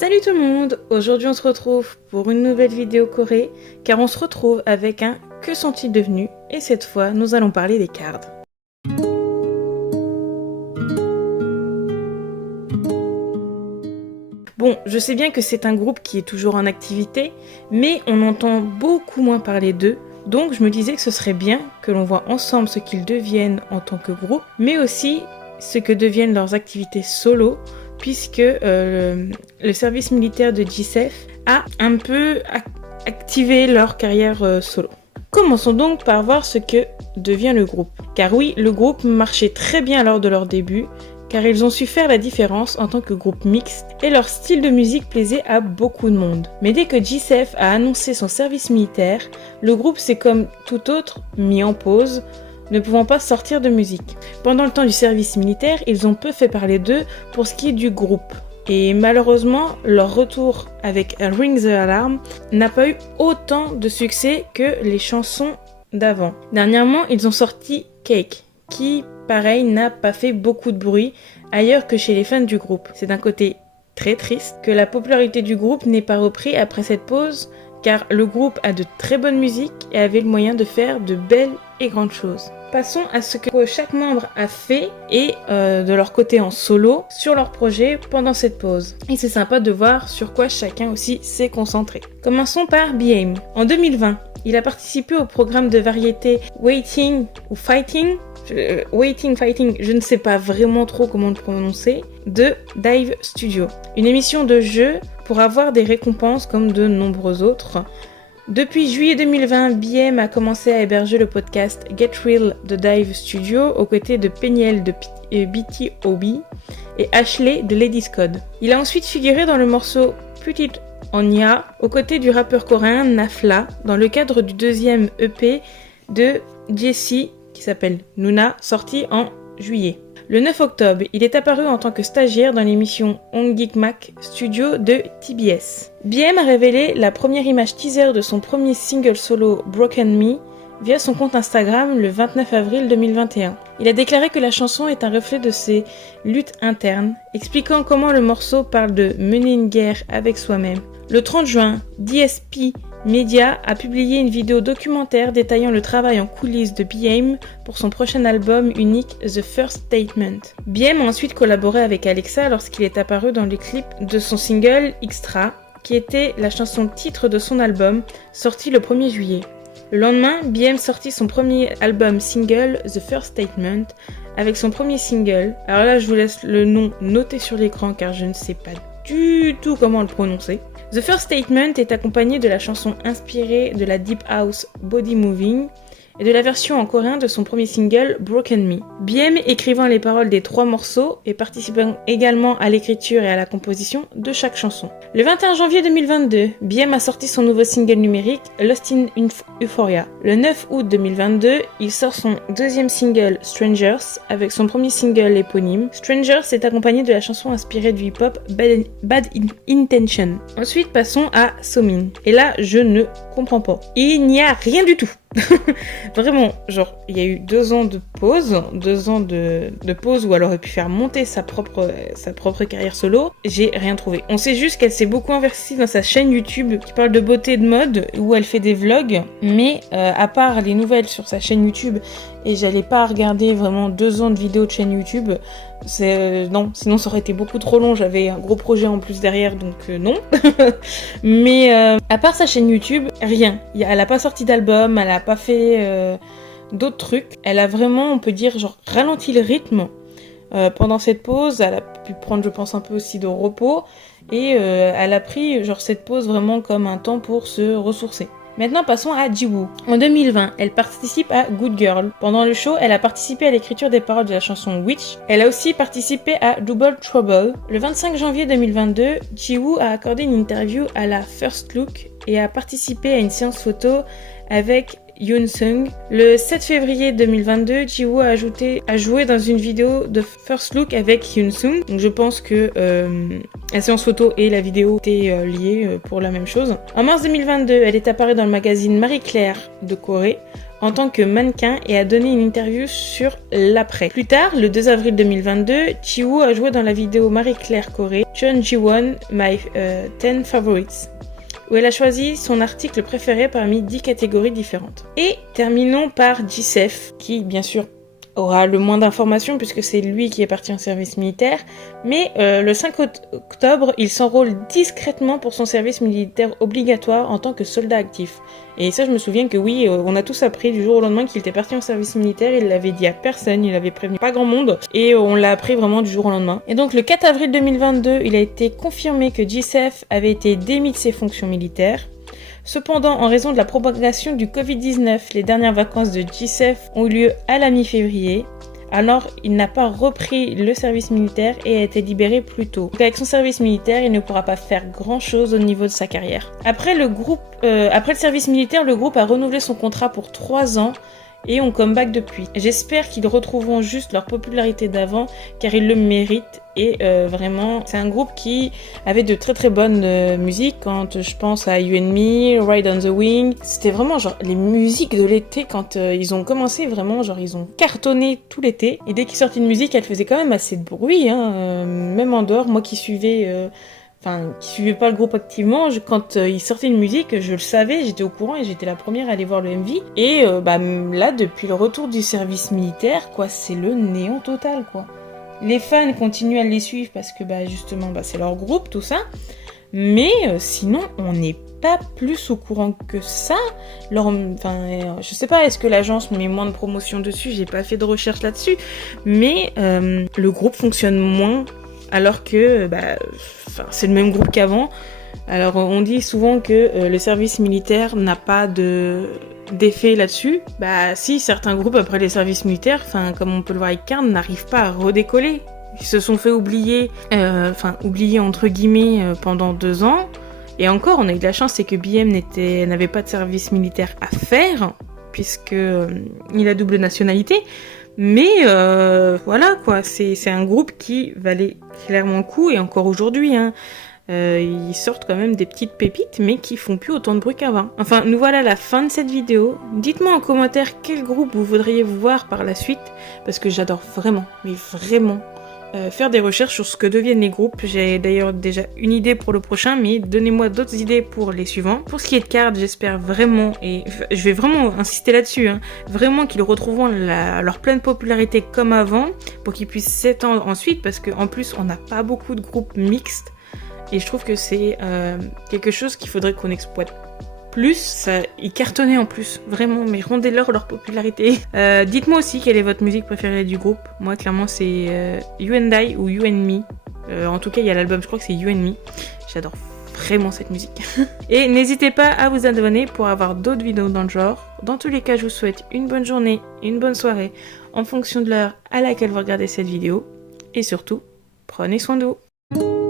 Salut tout le monde! Aujourd'hui on se retrouve pour une nouvelle vidéo Corée, car on se retrouve avec un Que sont-ils devenus? Et cette fois nous allons parler des cards. Bon, je sais bien que c'est un groupe qui est toujours en activité, mais on entend beaucoup moins parler d'eux, donc je me disais que ce serait bien que l'on voit ensemble ce qu'ils deviennent en tant que groupe, mais aussi ce que deviennent leurs activités solo, puisque le service militaire de JSF a un peu activé leur carrière solo. Commençons donc par voir ce que devient le groupe. Car oui, le groupe marchait très bien lors de leur début, car ils ont su faire la différence en tant que groupe mixte et leur style de musique plaisait à beaucoup de monde. Mais dès que JSF a annoncé son service militaire, le groupe s'est comme tout autre mis en pause, ne pouvant pas sortir de musique. Pendant le temps du service militaire, ils ont peu fait parler d'eux pour ce qui est du groupe. Et malheureusement, leur retour avec Ring the Alarm n'a pas eu autant de succès que les chansons d'avant. Dernièrement, ils ont sorti Cake, qui, pareil, n'a pas fait beaucoup de bruit ailleurs que chez les fans du groupe. C'est d'un côté très triste que la popularité du groupe n'ait pas repris après cette pause, car le groupe a de très bonnes musiques et avait le moyen de faire de belles et grandes choses. Passons à ce que chaque membre a fait et de leur côté en solo sur leur projet pendant cette pause. Et c'est sympa de voir sur quoi chacun aussi s'est concentré. Commençons par BM. En 2020, il a participé au programme de variété Waiting ou Fighting, Fighting, je ne sais pas vraiment trop comment le prononcer, de Dive Studio. Une émission de jeu pour avoir des récompenses comme de nombreux autres. Depuis juillet 2020, BM a commencé à héberger le podcast Get Real de Dive Studio aux côtés de Peniel de BTOB et Ashley de Ladies Code. Il a ensuite figuré dans le morceau Put It On Ya aux côtés du rappeur coréen Nafla dans le cadre du deuxième EP de Jessie qui s'appelle Nuna, sorti en juillet. Le 9 octobre, il est apparu en tant que stagiaire dans l'émission Ongikmak Studio de TBS. BM a révélé la première image teaser de son premier single solo Broken Me via son compte Instagram le 29 avril 2021. Il a déclaré que la chanson est un reflet de ses luttes internes, expliquant comment le morceau parle de mener une guerre avec soi-même. Le 30 juin, DSP Media a publié une vidéo documentaire détaillant le travail en coulisses de BM pour son prochain album unique The First Statement. BM a ensuite collaboré avec Alexa lorsqu'il est apparu dans le clip de son single Extra, qui était la chanson titre de son album, sorti le 1er juillet. Le lendemain, BM sortit son premier album single The First Statement avec son premier single. Alors là, je vous laisse le nom noté sur l'écran car je ne sais pas du tout comment le prononcer. The First Statement est accompagné de la chanson inspirée de la Deep House Body Moving et de la version en coréen de son premier single Broken Me. BM écrivant les paroles des 3 morceaux et participant également à l'écriture et à la composition de chaque chanson. Le 21 janvier 2022, BM a sorti son nouveau single numérique Lost in Euphoria. Le 9 août 2022, il sort son deuxième single Strangers avec son premier single éponyme. Strangers est accompagné de la chanson inspirée du hip-hop Bad Intention. Ensuite, passons à Somin. Et là, je ne comprends pas. Il n'y a rien du tout. Vraiment, genre, il y a eu 2 ans de pause, 2 ans de pause où elle aurait pu faire monter sa propre carrière solo. J'ai rien trouvé. On sait juste qu'elle s'est beaucoup investie dans sa chaîne YouTube qui parle de beauté et de mode, où elle fait des vlogs, mais à part les nouvelles sur sa chaîne YouTube, et j'allais pas regarder vraiment 2 ans de vidéos de chaîne YouTube, non, sinon ça aurait été beaucoup trop long, j'avais un gros projet en plus derrière, donc non. Mais à part sa chaîne YouTube, rien. Elle a pas sorti d'album, elle a pas fait d'autres trucs. Elle a vraiment, on peut dire, genre ralenti le rythme pendant cette pause. Elle a pu prendre, je pense, un peu aussi de repos, et elle a pris genre cette pause vraiment comme un temps pour se ressourcer. Maintenant, passons à Jiwoo. En 2020, elle participe à Good Girl. Pendant le show, elle a participé à l'écriture des paroles de la chanson Witch. Elle a aussi participé à Double Trouble. Le 25 janvier 2022, Jiwoo a accordé une interview à la First Look et a participé à une séance photo avec Yoon-sung. Le 7 février 2022, Jiwoo a joué dans une vidéo de First Look avec Yoon-sung. Donc je pense que la séance photo et la vidéo étaient liées pour la même chose. En mars 2022, elle est apparue dans le magazine Marie Claire de Corée en tant que mannequin et a donné une interview sur l'après. Plus tard, le 2 avril 2022, Jiwoo a joué dans la vidéo Marie-Claire Corée, John Ji-won, My 10 Favorites, où elle a choisi son article préféré parmi 10 catégories différentes. Et terminons par Jisef, qui bien sûr aura le moins d'informations puisque c'est lui qui est parti en service militaire, mais le 5 octobre, il s'enrôle discrètement pour son service militaire obligatoire en tant que soldat actif. Et ça, je me souviens que oui, on a tous appris du jour au lendemain qu'il était parti en service militaire, il l'avait dit à personne, il avait prévenu pas grand monde, et on l'a appris vraiment du jour au lendemain. Et donc le 4 avril 2022, il a été confirmé que Jisef avait été démis de ses fonctions militaires. Cependant, en raison de la propagation du Covid-19, les dernières vacances de Jisef ont eu lieu à la mi-février. Alors, il n'a pas repris le service militaire et a été libéré plus tôt. Donc, avec son service militaire, il ne pourra pas faire grand-chose au niveau de sa carrière. Après le service militaire, le groupe a renouvelé son contrat pour 3 ans et ont comeback depuis. J'espère qu'ils retrouveront juste leur popularité d'avant car ils le méritent et vraiment c'est un groupe qui avait de très très bonnes musiques. Quand je pense à You and Me, Ride on the Wing, c'était vraiment genre les musiques de l'été quand ils ont commencé, vraiment genre ils ont cartonné tout l'été et dès qu'ils sortaient une musique elle faisait quand même assez de bruit même en dehors, moi qui suivais qui suivait pas le groupe activement, quand il sortait une musique, je le savais, j'étais au courant et j'étais la première à aller voir le MV. Et là, depuis le retour du service militaire, quoi, c'est le néant total, quoi. Les fans continuent à les suivre parce que justement, c'est leur groupe, tout ça. Mais sinon, on n'est pas plus au courant que ça. Je sais pas, est-ce que l'agence met moins de promotion dessus? J'ai pas fait de recherche là-dessus. Mais le groupe fonctionne moins. Alors que c'est le même groupe qu'avant. Alors on dit souvent que le service militaire n'a pas d'effet là-dessus. Si, certains groupes après les services militaires, comme on peut le voir avec Karn, n'arrivent pas à redécoller. Ils se sont fait oublier entre guillemets pendant 2 ans. Et encore, on a eu de la chance, c'est que BM n'avait pas de service militaire à faire, puisque il a double nationalité. Mais voilà quoi, c'est un groupe qui valait clairement le coup et encore aujourd'hui, ils sortent quand même des petites pépites mais qui font plus autant de bruit qu'avant. Enfin, nous voilà à la fin de cette vidéo. Dites-moi en commentaire quel groupe vous voudriez voir par la suite parce que j'adore vraiment, mais vraiment faire des recherches sur ce que deviennent les groupes. J'ai d'ailleurs déjà une idée pour le prochain, mais donnez-moi d'autres idées pour les suivants. Pour ce qui est de Card, j'espère vraiment, et je vais vraiment insister là-dessus, vraiment qu'ils retrouveront leur pleine popularité comme avant, pour qu'ils puissent s'étendre ensuite, parce qu'en plus, on n'a pas beaucoup de groupes mixtes, et je trouve que c'est quelque chose qu'il faudrait qu'on exploite plus. Ils cartonnaient en plus, vraiment, mais rendez-leur popularité. Dites-moi aussi quelle est votre musique préférée du groupe. Moi, clairement, c'est You and I ou You and Me. En tout cas, il y a l'album, je crois que c'est You and Me. J'adore vraiment cette musique. Et n'hésitez pas à vous abonner pour avoir d'autres vidéos dans le genre. Dans tous les cas, je vous souhaite une bonne journée, une bonne soirée, en fonction de l'heure à laquelle vous regardez cette vidéo. Et surtout, prenez soin de vous.